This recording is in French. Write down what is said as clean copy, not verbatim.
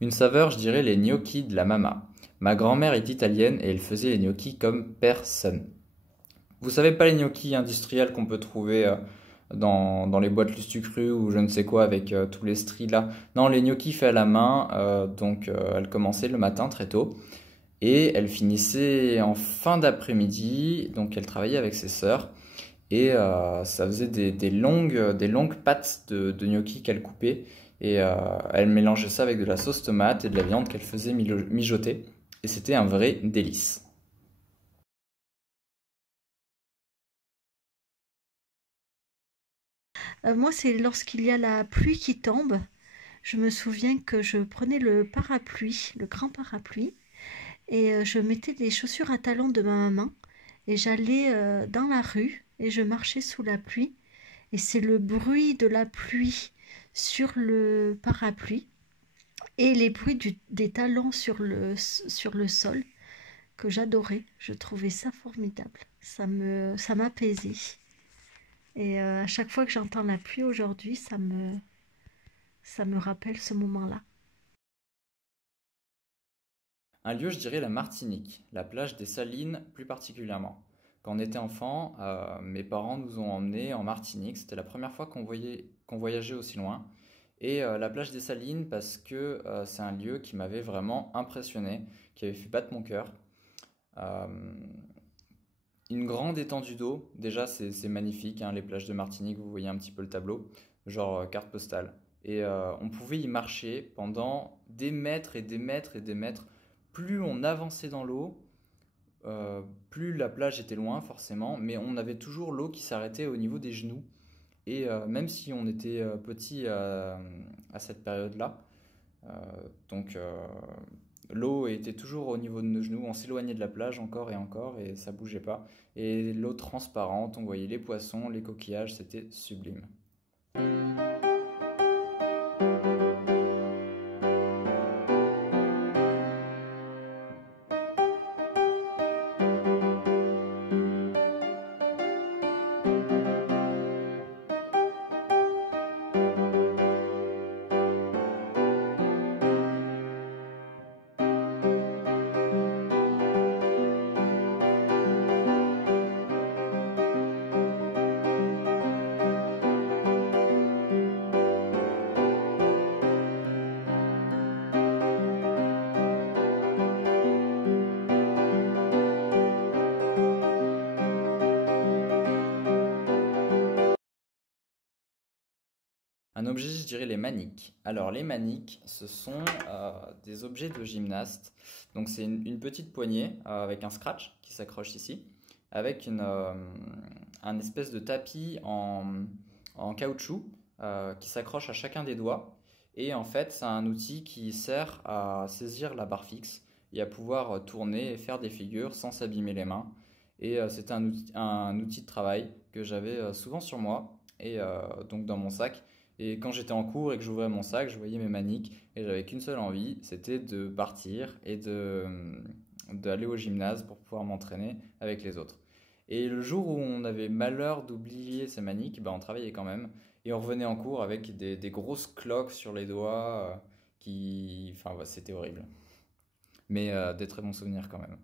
Une saveur, je dirais les gnocchis de la mama. Ma grand-mère est italienne et elle faisait les gnocchis comme personne. Vous savez pas les gnocchis industriels qu'on peut trouver dans les boîtes Lustucru ou je ne sais quoi avec tous les stries là. Non, les gnocchis faits à la main, elle commençait le matin très tôt et elle finissait en fin d'après-midi, donc elle travaillait avec ses sœurs et ça faisait des longues pâtes de gnocchis qu'elle coupait et elle mélangeait ça avec de la sauce tomate et de la viande qu'elle faisait mijoter et c'était un vrai délice. Moi, c'est lorsqu'il y a la pluie qui tombe. Je me souviens que je prenais le parapluie, le grand parapluie, et je mettais des chaussures à talons de ma maman et j'allais dans la rue et je marchais sous la pluie. Et c'est le bruit de la pluie sur le parapluie et les bruits des talons sur le sol que j'adorais. Je trouvais ça formidable. Ça m'apaisait. Et à chaque fois que j'entends la pluie aujourd'hui, ça me rappelle ce moment-là. Un lieu, je dirais la Martinique, la plage des Salines plus particulièrement. Quand on était enfant, mes parents nous ont emmenés en Martinique. C'était la première fois qu'on voyageait aussi loin. Et la plage des Salines parce que c'est un lieu qui m'avait vraiment impressionné, qui avait fait battre mon cœur. Euh, une grande étendue d'eau, déjà c'est magnifique, hein, les plages de Martinique, vous voyez un petit peu le tableau, genre carte postale. Et on pouvait y marcher pendant des mètres et des mètres et des mètres. Plus on avançait dans l'eau, plus la plage était loin forcément, mais on avait toujours l'eau qui s'arrêtait au niveau des genoux. Et même si on était petit à cette période-là, euh, donc l'eau était toujours au niveau de nos genoux, on s'éloignait de la plage encore et ça bougeait pas. Et l'eau transparente, on voyait les poissons, les coquillages, c'était sublime. Un objet, je dirais les maniques. Alors, les maniques, ce sont des objets de gymnaste. Donc, c'est une petite poignée avec un scratch qui s'accroche ici, avec un espèce de tapis en caoutchouc qui s'accroche à chacun des doigts. Et en fait, c'est un outil qui sert à saisir la barre fixe et à pouvoir tourner et faire des figures sans s'abîmer les mains. Et c'était un outil de travail que j'avais souvent sur moi et donc dans mon sac. Et quand j'étais en cours et que j'ouvrais mon sac, je voyais mes maniques et j'avais qu'une seule envie, c'était de partir et d'aller au gymnase pour pouvoir m'entraîner avec les autres. Et le jour où on avait malheur d'oublier ces maniques, bah on travaillait quand même et on revenait en cours avec des grosses cloques sur les doigts enfin, ouais, c'était horrible. Mais des très bons souvenirs quand même.